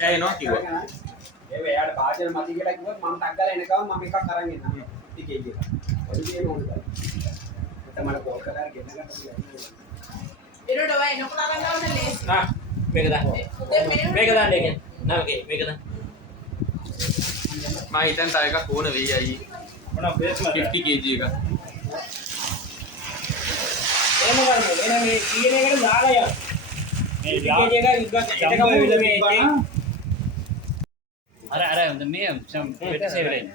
ඒ නෝ කිව්වා. ඒ එයාට භාජන මදි කියලා කිව්වොත් මම ටක් ගාලා එනකම් මම එකක් අරන් එන්නම්. ටිකේ කියලා. ඔය දේ නෝනද. මට කෝල් කරලා ගෙන්න ගන්න පුළුවන්. ඒනට ඔය එනකොට අරන් ගන්න ලේසි. මේක දාන්න. මේක දාන්න එකෙන්. නෑ මේක දාන්න. මම හිතන් තව එකක් ඕන වෙයි අයියේ. මොනවා බේස් මත 50 kg එක. එහෙම කරමු. එන මේ කීන එකට දාලා යන්න. මේ කීන එක ඉක්කම මේ අර මේ සම් පිට සේවරෙන්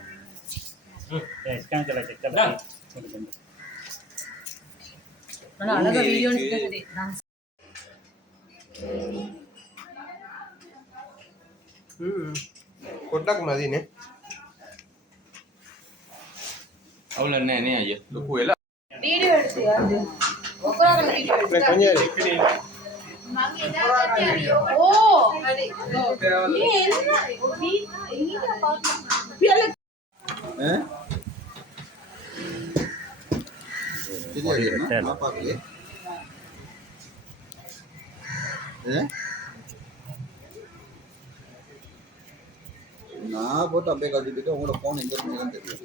ස්කෑන් කරලා චෙක් කරලා අලග වීඩියෝ එකකදී කොට්ටක් මදිනේ අවුල නෑ නේ අයියේ. ලොකු වෙලා. වීඩියෝ எடுத்தியா ඔකරම වීඩියෝ මේ කොණ්‍යේ මම එදාට හරි ඕ හරි මේ එන්න ඊට පාත් පියල ඈ ඉතින් ආපාකේ ඈ ना वो तो अबे कर दी तो उंगला फोन इंदर में कर दिया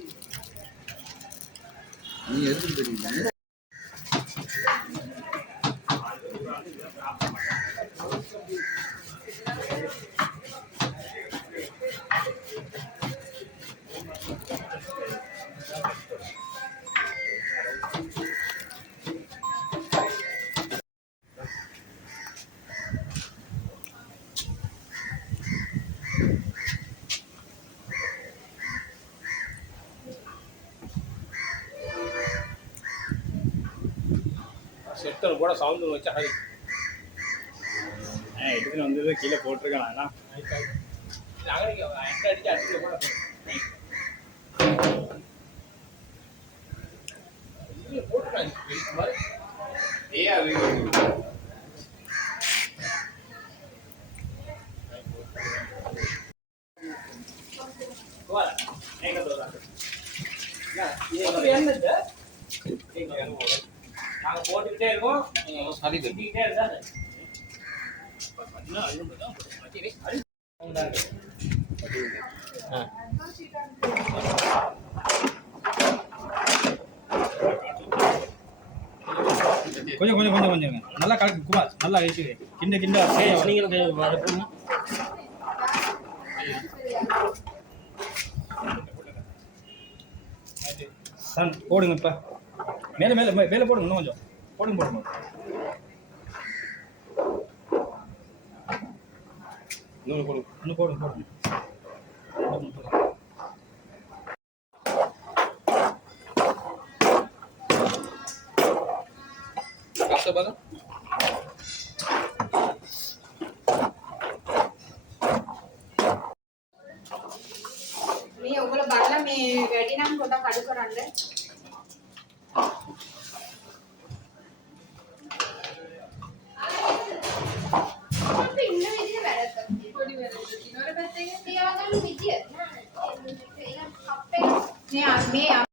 नहीं ऐसे भी नहीं செட்டர் கூட சவுண்ட் வச்சா ஹரி எடுத்துட்டு வந்தது கீழே போட்டிருக்கானா நாங்க போட்டுக்கிட்டே இருக்கோம் හරිද? சுத்திக்கிட்டே இருந்தானே கொஞ்சம் நல்லா கலக்கு குமார் நல்லா ஏசி கிண்ட கிண்ட நீங்கள் வரப்போங்க. சன் போடுங்க இப்ப மேல மேல மேல போடுங்க இன்னும் கொஞ்சம் போடுங்க போடுங்க இன்னும் போடுங்க போடுங்க කස්ස බලන්න. මේ ඔයගොල්ලෝ බලලා මේ වැඩි නම් පොඩක් අඩු කරන්න අපි ඉන්න විදිහ වැරද්දක් පොඩි වැරද්දක් තියෙනවා. පැත්තේ තියාගන්න විදිය නෑ මේ